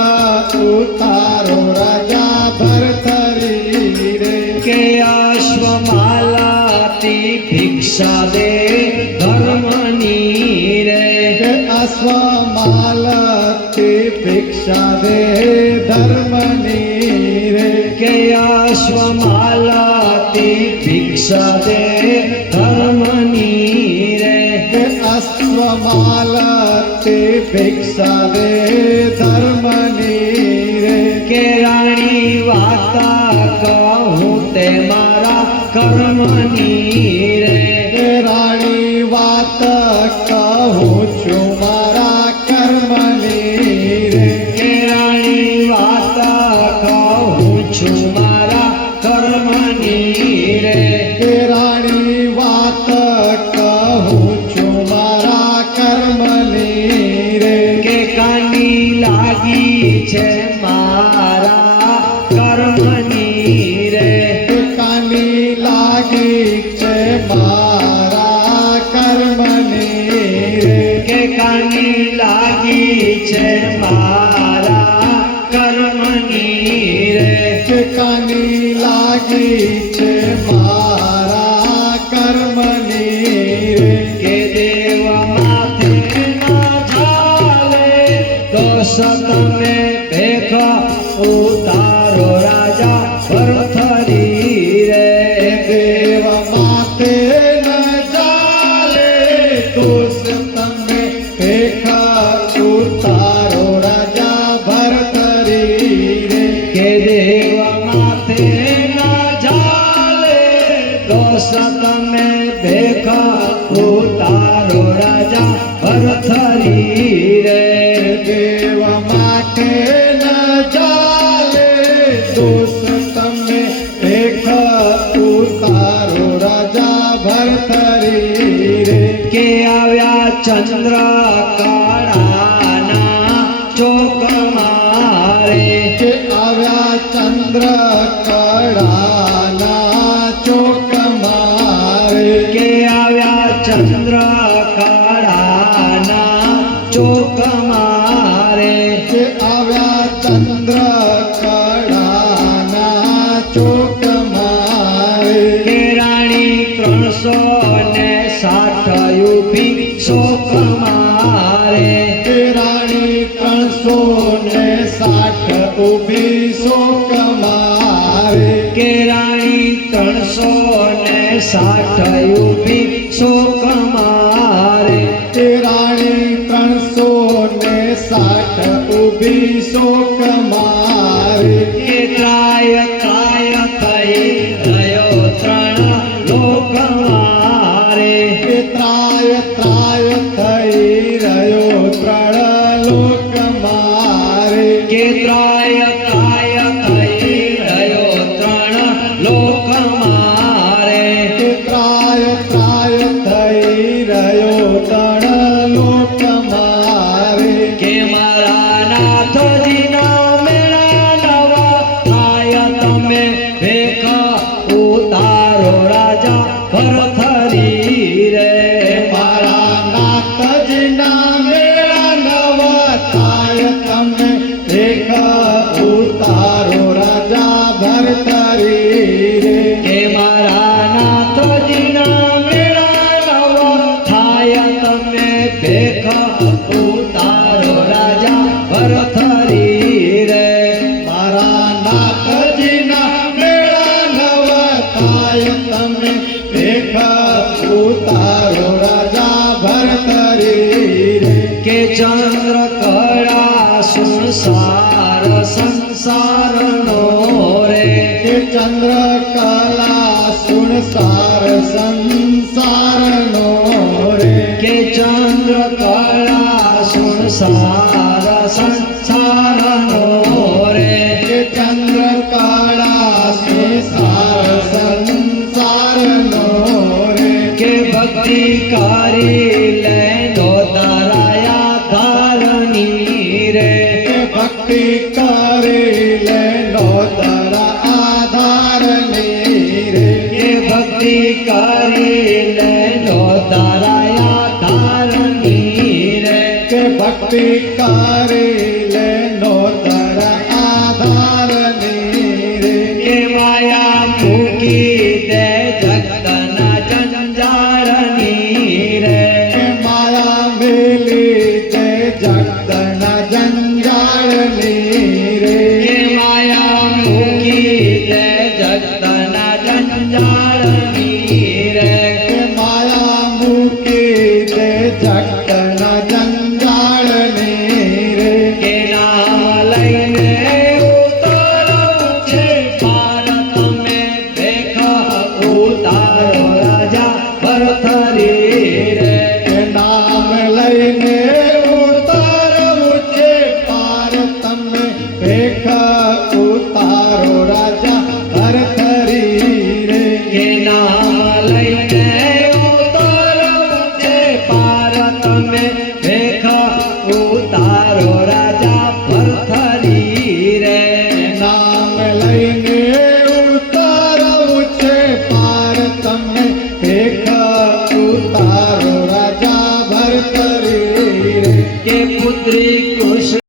ઉતારો રાજા ભરથરી રે કે અશ્વમાલાતી ભિક્ષા દે ધર્મની રે કે અશ્વમાલતી ભિક્ષા દે ધર્મની રે કે અશ્વમાલાતી ભિક્ષા દે ધર્મની રે કે અશ્વમાલતી ભિક્ષા દે ધર્મની રે કે રાણી વાતા કહું તે મારા કર્મની રે કે રાણી વાત કહું છું મારા કર્મની રે કે રાણી વાતા કહું છું મારા કર્મની રે કે રાણી વાત કહું છું મારા કર્મની રે કે કાની લાગી છે મારા કર્મની રે કે કાની લાગી છે મારા કર્મની રે કે કાની લાગી છે મારા કર્મની રે કે કાની લાગી છે મારા કર્મની રે કે દેવ માથે ના ચાલે દોષ તમે ભેખ ઉતારો રાજા ભરથરી રે દેવ માતે ન ચાલે દોષ તમે ભેખ ઉતારો રાજા ભરથરી રે કે દેવ માથે ના ચાલે દોષ તમે ભેખ ઉતારો રાજા ભરથરી રે દેવ માથે ન ચાલે દોષ તમે ભેખ ઉતારો રાજા ભરથરી રે કે આવ્યા ચંદ્ર કાળાના ચોક મારે કે આવ્યા ચંદ્ર કળાના ચોક મારે કે આવ્યા ચંદ્ર કાળાના ચોક મારે કે આવ્યા ચંદ્ર કળાના ચોક મારે કે રાણી 360 ઊભી શોક મારે કે રાણી 360 ઊભી શોક મારે કે રાણી 360 ઊભી શોક મારે તે રાણી 360 ઊભી શોક મારે કે ત્રાય ત્રાય થઈ રહ્યો 3 લોક મારે કે ત્રાય ત્રાય થઈ રહ્યો 3 લોક મારે કે ત્રાય ત્રાય થઈ રહ્યો 3 લોક મારે કે ત્રાય ત્રાય થઈ રહ્યો 3 લોક મારે કે મારા નાથજીના મેળા નવા થાય તમે ભેખ ઉતારો રાજા ભરથરી રે મારા નાથજીના મેળા નવા થાય તમે ભેખ ઉતારો રાજા ભરથરી રે કે મારા નાથજીના મેળા નવા થાય તમે ભેખ ઉતારો રાજા ભરથરી રે મારા નાથજીના મેળા નવા થાય તમે ભેખ ઉતારો રાજા ભરથરી રે કે ચંદ્ર કળા સંસાર સંસારનો રે કે ચંદ્ર કલા સુણસાર સંસારનો રે કે ચંદ્ર કળા સંસાર સંસારનો રે કે ચંદ્ર કળા સુણસાર સંસારનો રે કે ભક્તિ કરી લેનો તારાયા ધારની રે કે ભક્તિ કરી લેનો તારા આધારની રે કે ભક્તિ કરી લેનો તારાયા ધારની રે કે ભક્તિ કરી લેનો તારા આધારની રે કે માયા મૂકી દે જગતના જંજાળની રે કે માયા મેલી તે જગતના જંજાળની રે કે માયા મૂકી દે જગતના જંજાળની રે કે માયા મૂકી તે જગતના જંજાળની રે કે નામ લઈને ઉતારો છે પાર તમે ભેખ ઉતારો રાજા ભરથરી રે કે નામ લઈને ઉતારવું છે પાર તમે ભેખ ઉતારો રાજા ભરથરી રે કે નામ